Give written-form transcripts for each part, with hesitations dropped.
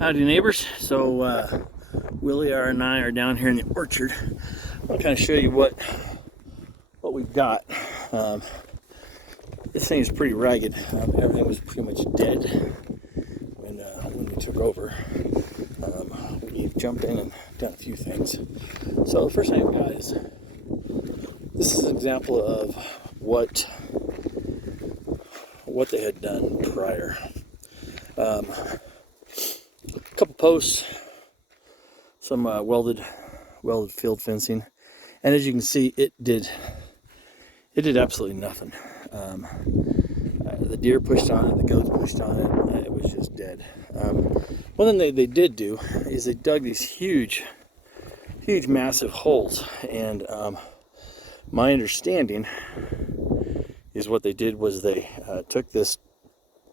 Howdy neighbors. So Willie and I are down here in the orchard. I'll kind of show you what we've got. This thing is pretty ragged. Everything was pretty much dead when we took over. We jumped in and done a few things. So the first thing I've got is this is an example of what they had done prior. A couple posts, some welded field fencing, and as you can see, it did absolutely nothing. The deer pushed on it, the goats pushed on it, and it was just dead. One thing they did do is they dug these huge massive holes, and my understanding is what they did was they took this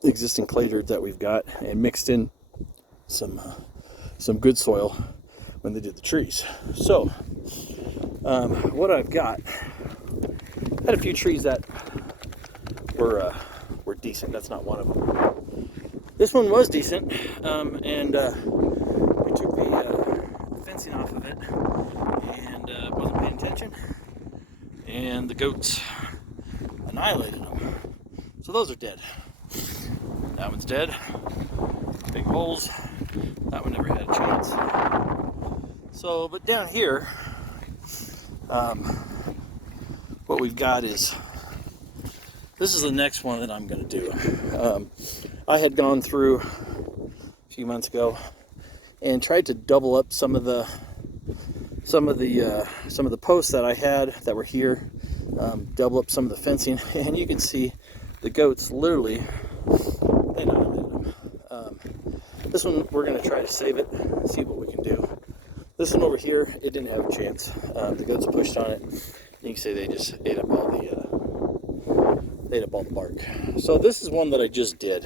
existing clay dirt that we've got and mixed in some good soil when they did the trees. So what I've got, I had a few trees that were decent. That's not one of them. This one was decent, and we took the fencing off of it and wasn't paying attention, and the goats annihilated them. So those are dead. That one's dead. Big holes. That one never had a chance. So, but down here, what we've got is, this is the next one that I'm going to do. I had gone through a few months ago and tried to double up some of the posts that I had that were here, double up some of the fencing, and you can see the goats literally. They annihilated them. This one we're going to try to save it, see what we can do. This one over here, it didn't have a chance. The goats pushed on it. You can see they just ate up all the bark. So this is one that I just did.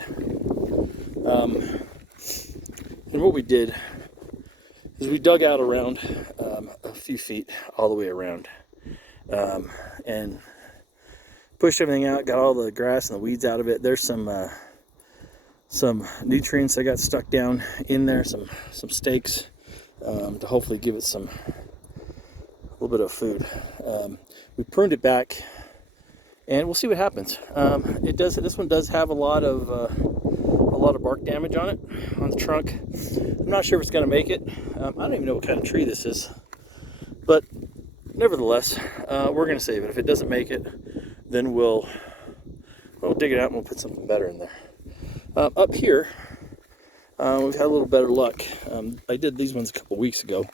And what we did is we dug out around a few feet all the way around, and pushed everything out, got all the grass and the weeds out of it. There's some nutrients that got stuck down in there, some stakes, to hopefully give it a little bit of food. We pruned it back, and we'll see what happens. This one does have a lot of bark damage on it, on the trunk. I'm not sure if it's going to make it. I don't even know what kind of tree this is, but nevertheless, we're going to save it. If it doesn't make it, then we'll dig it out and we'll put something better in there. Up here, we've had a little better luck. I did these ones a couple weeks ago,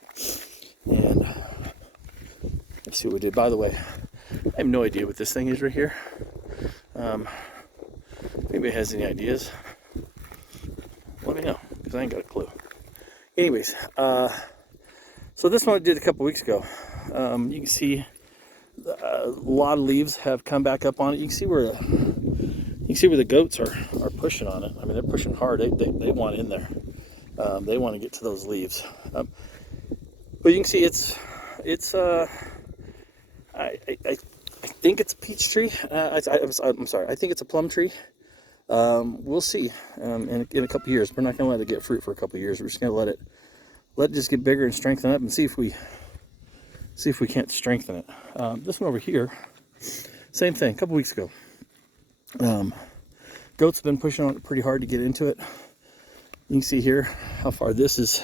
and let's see what we did. By the way, I have no idea what this thing is right here. If anybody has any ideas, let me know, because I ain't got a clue. Anyways, so this one I did a couple weeks ago. You can see a lot of leaves have come back up on it. You can see where the goats are pushing on it. I mean, they're pushing hard. They want in there. They want to get to those leaves. But you can see I think it's a peach tree. I'm sorry. I think it's a plum tree. We'll see. In a couple years, we're not going to let it get fruit for a couple years. We're just going to let it just get bigger and strengthen up, and see if we can't strengthen it. This one over here, same thing. A couple weeks ago. Goats have been pushing on it pretty hard to get into it. You can see here how far this is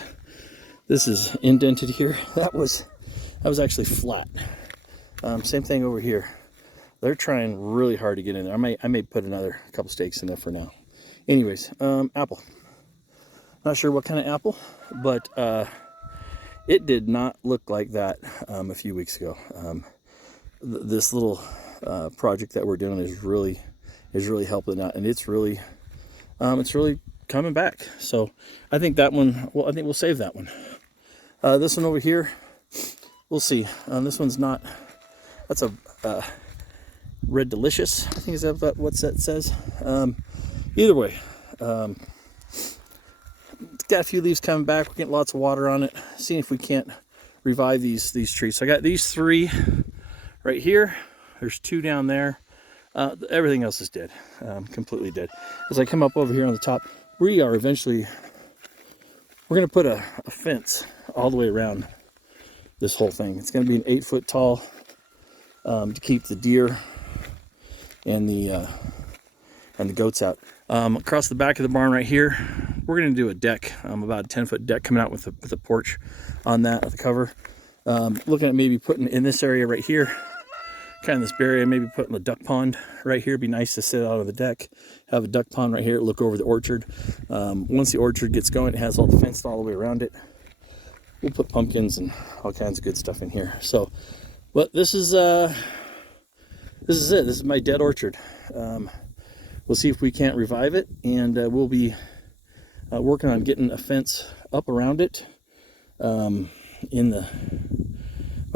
indented here. That was actually flat. Same thing over here. They're trying really hard to get in there. I may put another couple stakes in there for now. Anyways, apple. Not sure what kind of apple, but it did not look like that a few weeks ago. This little project that we're doing is really helping out, and it's really coming back. So I think that one. Well, I think we'll save that one. This one over here, we'll see. This one's not. That's a Red Delicious, I think is that what that says. Either way, it's got a few leaves coming back. We're getting lots of water on it. Seeing if we can't revive these trees. So I got these 3 right here. There's 2 down there. Everything else is dead, completely dead. As I come up over here on the top, we are eventually we're going to put a fence all the way around this whole thing. It's going to be an 8-foot tall to keep the deer and the goats out. Across the back of the barn right here, we're going to do a deck, about a 10-foot deck coming out with a porch on that, the cover. Looking at maybe putting in this area right here, kind of this area, maybe putting a duck pond right here. It'd be nice to sit out on the deck, have a duck pond right here, look over the orchard. Once the orchard gets going, it has all the fenced all the way around it. We'll put pumpkins and all kinds of good stuff in here. So, but this is it. This is my dead orchard. We'll see if we can't revive it, and we'll be working on getting a fence up around it by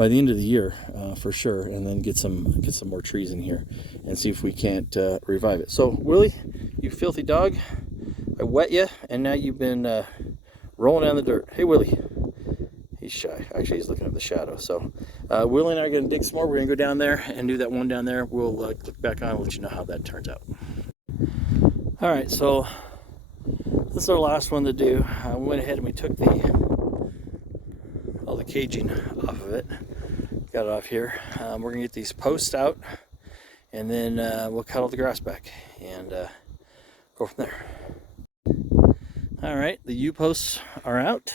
the end of the year for sure, and then get some more trees in here and see if we can't revive it. So Willie, you filthy dog, I wet you, and now you've been rolling down the dirt. Hey Willie, he's shy. Actually, he's looking at the shadow. So Willie and I are going to dig some more. We're going to go down there and do that one down there. We'll look back on and let you know how that turns out. All right, so this is our last one to do. We went ahead and we took all the caging off of it. Got it off here. We're gonna get these posts out, and then we'll cut all the grass back and go from there. All right, the U-posts are out.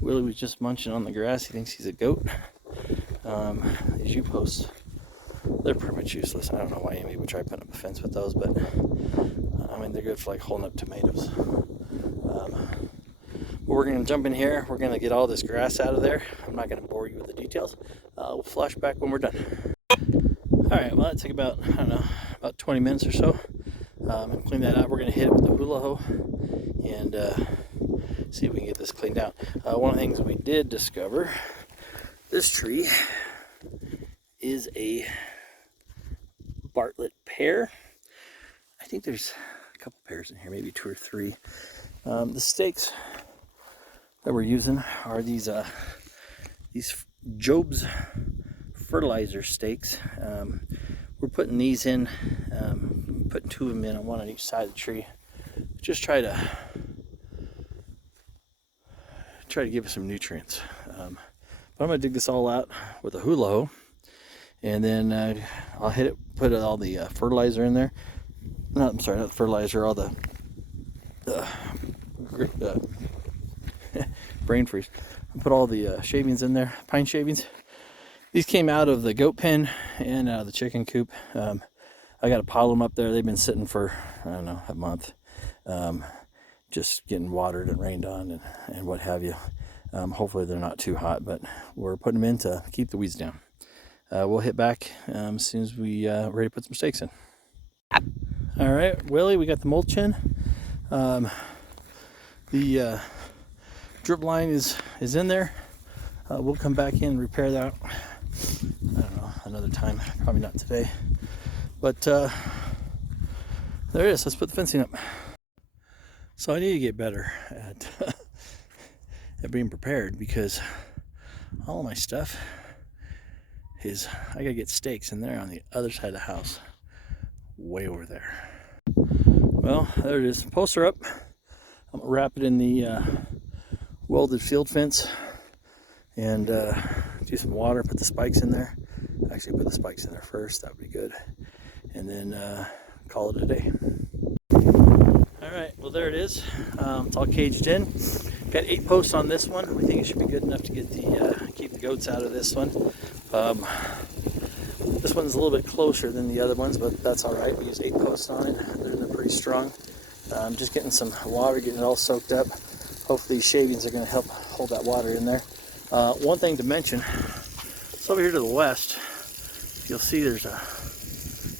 Willie was just munching on the grass. He thinks he's a goat. These U-posts, they're pretty much useless. I don't know why Amy would try putting up a fence with those, but I mean, they're good for like holding up tomatoes. We're going to jump in here. We're going to get all this grass out of there. I'm not going to bore you with the details. We'll flash back when we're done. All right, well, that took about, I don't know, about 20 minutes or so. Clean that out. We're going to hit it with the hula hoe and see if we can get this cleaned out. One of the things we did discover, this tree is a Bartlett pear. I think there's a couple pears in here, maybe 2 or 3. The stakes that we're using are these Job's fertilizer stakes. We're putting these in, putting 2 of them in, one on each side of the tree. Just try to give us some nutrients. But I'm gonna dig this all out with a hula hoe, and then I'll hit it, put all the fertilizer in there. I'm sorry, not the fertilizer, all the brain freeze. I put all the shavings in there, pine shavings. These came out of the goat pen and out of the chicken coop. I got a pile of them up there. They've been sitting for, I don't know, a month, just getting watered and rained on and what have you. Hopefully they're not too hot, but we're putting them in to keep the weeds down. We'll hit back as soon as we ready to put some stakes in. All right, Willie, we got the mulch in. The drip line is in there. We'll come back in and repair that. I don't know, another time, probably not today. But there it is. Let's put the fencing up. So I need to get better at at being prepared, because all of my stuff is, I gotta get stakes in there on the other side of the house, way over there. Well, there it is. Posts are up. I'm gonna wrap it in the welded field fence and do some water, put the spikes in there. Actually, put the spikes in there first, that would be good. And then call it a day. All right, well, there it is. It's all caged in. Got 8 posts on this one. We think it should be good enough to get keep the goats out of this one. This one's a little bit closer than the other ones, but that's all right. We used 8 posts on it. They're pretty strong. Just getting some water, getting it all soaked up. Hopefully these shavings are going to help hold that water in there. One thing to mention, so over here to the west, you'll see there's a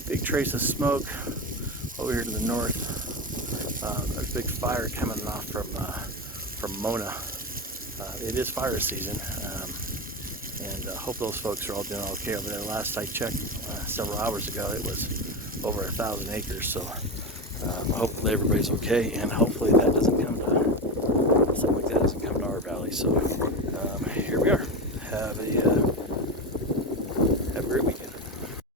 big trace of smoke. Over here to the north, there's a big fire coming off from Mona. It is fire season, and I hope those folks are all doing okay over there. Last I checked several hours ago, it was over 1,000 acres, so hopefully everybody's okay, and hopefully that doesn't come to, something like that doesn't come to our valley. So here we are. Have a